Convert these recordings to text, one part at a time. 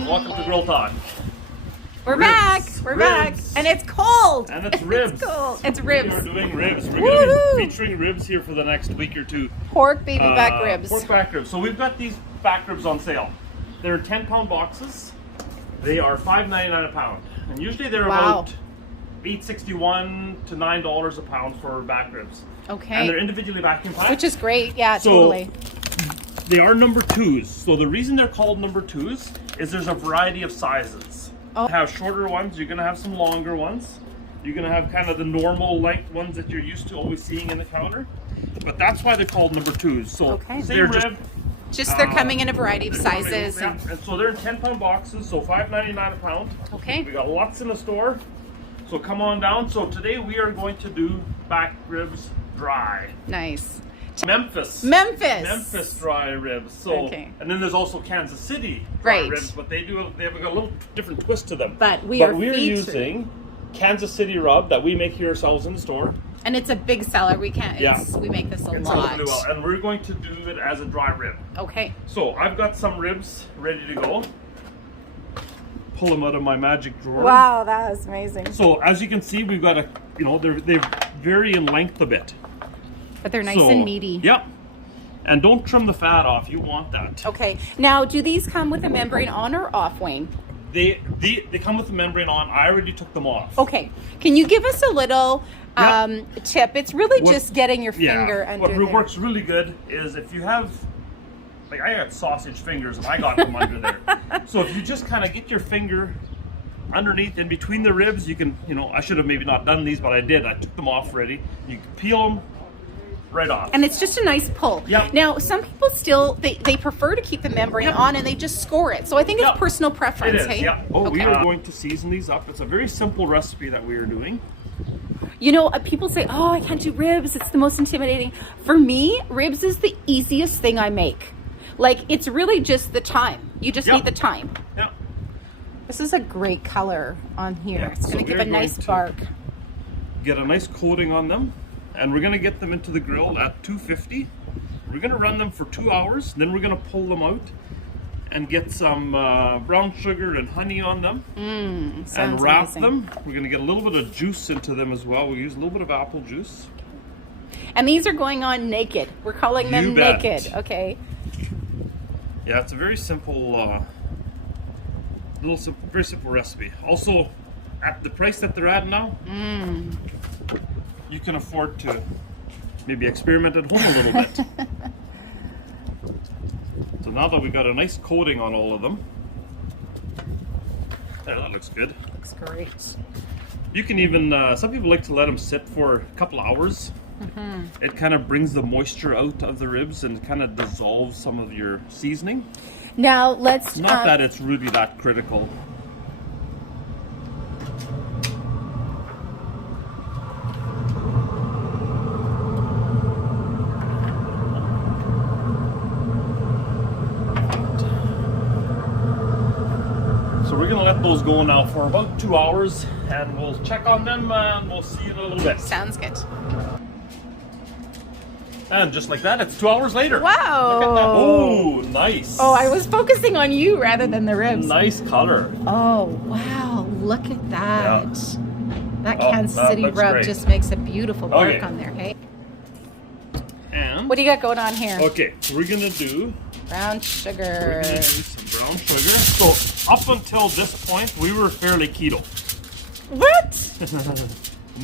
everyone. Welcome to Grill Talk. We're Ribs. back. We're back. Ribs. And it's cold. And it's ribs. It's cold. It's ribs. We are doing ribs. We're Woohoo. going to be featuring ribs here for the next week or two. Pork baby back ribs. Pork back ribs. So we've got these back ribs on sale. They're 10-pound boxes. They are $5.99 a pound. And usually they're about $8.61 to $9 a pound for back ribs. Okay. And they're individually vacuum packed. Which is great. Yeah, So, totally. They are number twos. So the reason they're called number twos is there's a variety of sizes. Oh. You have shorter ones, you're gonna have some longer ones. You're gonna have kind of the normal length ones that you're used to always seeing in the counter. But that's why they're called number twos. So Okay. same They're rib. Just they're coming in a variety of they're coming- sizes. yeah, and so they're in 10-pound boxes, so $5.99 a pound. Okay. We got lots in the store. So come on down. So today we are going to do back ribs dry. Nice. Memphis dry ribs. So, Okay. and then there's also Kansas City dry Right. ribs, but they have a little different twist to them. But we're featured. using Kansas City rub that we make here ourselves in the store. And it's a big seller. We can't. Yeah. We make this a It sells lot. really well, and we're going to do it as a dry rib. Okay. So I've got some ribs ready to go. Pull them out of my magic drawer. Wow, that was amazing. So as you can see, we've got they vary in length a bit. But they're nice and meaty. Yeah. And don't trim the fat off. You want that. Okay. Now, do these come with a membrane on or off, Wayne? They come with the membrane on. I already took them off. Okay. Can you give us a little Yeah. tip? It's really What- just getting your finger under What there. works really good is if you have, like I got sausage fingers and I got them under there. So if you just kind of get your finger underneath in between the ribs, you can, I should have maybe not done these, but I did. I took them off already. You can peel them right off. And it's just a nice pull. Yeah. Now, some people still, they prefer to keep the membrane Yeah. on and they just score it. So I think it's Yeah. personal It preference, is, hey? yeah. Oh, we Okay. are going to season these up. It's a very simple recipe that we are doing. People say, oh, I can't do ribs. It's the most intimidating. For me, ribs is the easiest thing I make. Like, it's really just the time. You just Yeah. need the time. Yeah. This is a great color on here. Yeah, It's so going to give we're a nice going to- bark. Get a nice coating on them, and we're going to get them into the grill at 250. We're going to run them for 2 hours, then we're going to pull them out and get some brown sugar and honey on them and Sounds wrap amazing. them. We're going to get a little bit of juice into them as well. We use a little bit of apple juice. And these are going on naked. We're calling them You bet. naked, okay? Yeah, it's a very simple, very simple recipe. Also, at the price that they're at now, you can afford to maybe experiment at home a little bit. So now that we got a nice coating on all of them, there, that looks good. Looks great. You can even, some people like to let them sit for a couple hours. It kind of brings the moisture out of the ribs and kind of dissolves some of your seasoning. Now, let's... Not that it's really that critical. So we're gonna let those go now for about 2 hours, and we'll check on them and we'll see you in a little bit. Sounds good. And just like that, it's 2 hours later. Wow. Look at that. Oh, nice. Oh, I was focusing on you rather than the ribs. Nice color. Oh, wow. Look at that. That Oh, Kansas that City looks rub great. just makes a beautiful bark Okay. on there, hey? And What do you got going on here? okay, we're gonna do Brown sugar. some brown sugar. So up until this point, we were fairly keto. What?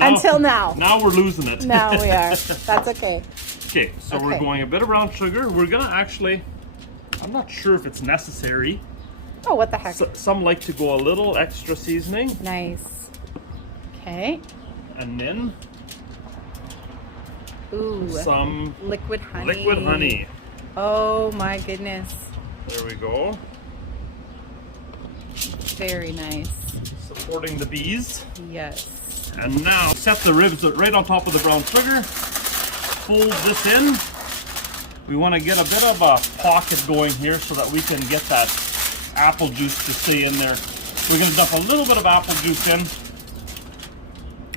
Until now. Now we're losing it. Now we are. That's okay. Okay, so we're Okay. going a bit of brown sugar. We're gonna actually, I'm not sure if it's necessary. Oh, what the heck? Some like to go a little extra seasoning, Nice. Okay. and then Ooh. some Liquid honey. liquid honey. Oh my goodness. There we go. Very nice. Supporting the bees. Yes. And now set the ribs right on top of the brown sugar. Fold this in. We want to get a bit of a pocket going here so that we can get that apple juice to stay in there. We're going to dump a little bit of apple juice in.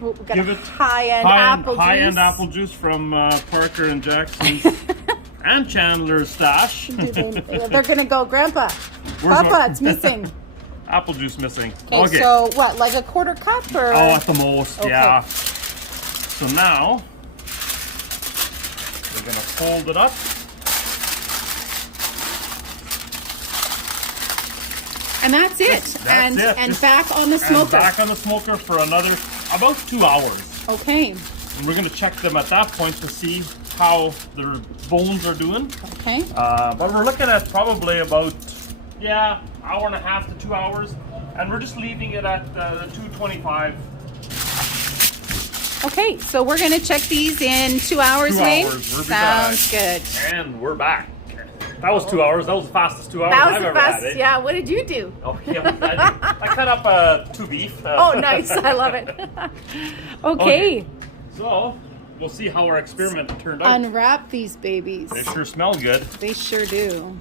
Oh, we got Give a it high-end apple juice. high-end apple juice from Parker and Jackson's and Chandler's stash. They're gonna go, Grandpa, Where's Papa, our- it's missing. apple juice missing. Okay, so what, like a quarter cup or? Oh, at the most, Okay. yeah. So now we're gonna fold it up. And that's it. That's it. And Just- back on the And smoker. back on the smoker for another about 2 hours. Okay. And we're gonna check them at that point to see how their bones are doing. Okay. But we're looking at probably about, hour and a half to 2 hours. And we're just leaving it at 225. Okay, so we're gonna check these in 2 hours, 2 Wayne. hours, we'll be Sounds back. good. And we're back. That was 2 hours. That was the fastest 2 hours That was I've the ever best. had. Eh? Yeah, what did you do? Oh, yeah. I cut up 2 beef. Oh, nice. I love it. Okay. So, we'll see how our experiment turned out. Unwrap these babies. They sure smell good. They sure do.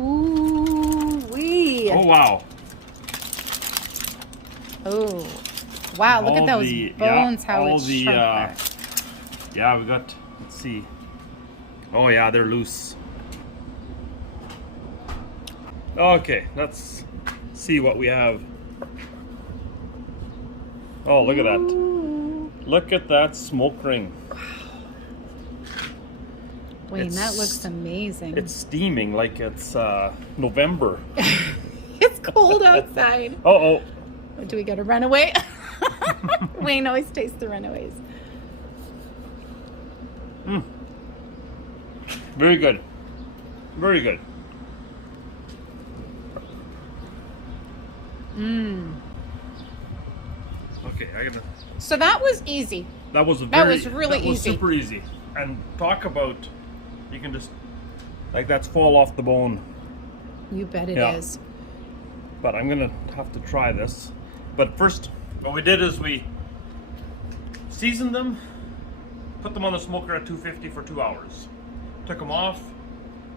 Ooh wee. Oh, wow. Oh. Wow, look at All those the- bones, how all it's the, shrunk there. Yeah, we got, let's see. Oh, yeah, they're loose. Okay, let's see what we have. Oh, look at that. Ooh. Look at that smoke ring. Wayne, that It's- looks amazing. It's steaming like it's November. It's cold outside. Uh-oh. Do we get a runaway? Wayne always tastes the runaways. Very good. Very good. Okay, I gotta. So that was easy. That was really that was easy. super easy. And talk about, you can just like that's fall off the bone. You bet it is. Yeah. But I'm gonna have to try this. But first, what we did is we seasoned them, put them on the smoker at 250 for 2 hours. Took them off,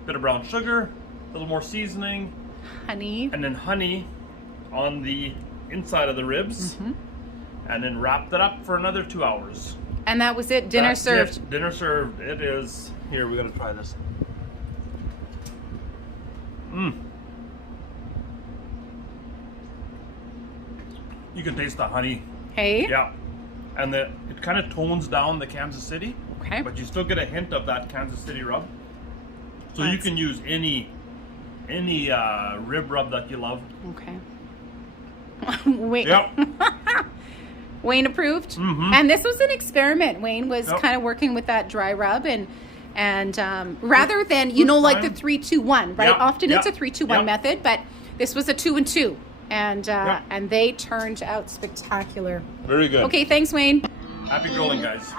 bit of brown sugar, a little more seasoning, Honey. and then honey on the inside of the ribs, and then wrapped it up for another 2 hours. And that was it. Dinner That's served. it. Dinner served. It is. Here, we gotta try this. You can taste the honey. Hey. Yeah. And it kind of tones down the Kansas City, Okay. but you still get a hint of that Kansas City rub. So you That's- can use any rib rub that you love. Okay. Wayne. Yep. Wayne approved. Mhm. And this was an experiment. Wayne was Yep. kind of working with that dry rub and rather than like the time. 3-2-1, right? Yep. Often it's a Yep. 3-2-1 Yep. method, but this was a 2-2, and Yep. and they turned out spectacular. Very good. Okay, thanks, Wayne. Happy grilling, guys.